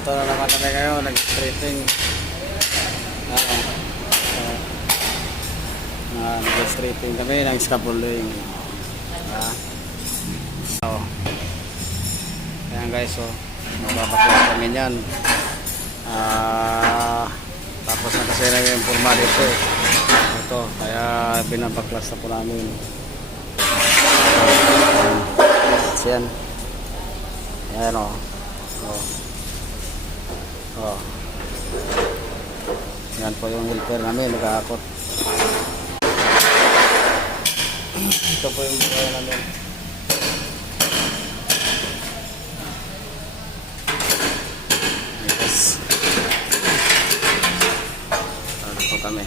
Ito na naman kami ngayon, nag-stripping. Nag-stripping kami ng scaffolding. Ayan guys, so mababaklas kami yan. Tapos nakasira yung forma dito. Ito, kaya binabaklas na po namin. Yan. Ayan o. Yan po yung helper namin, nag-aakot. Ito po yung buhay namin. Yes. Ano po kami.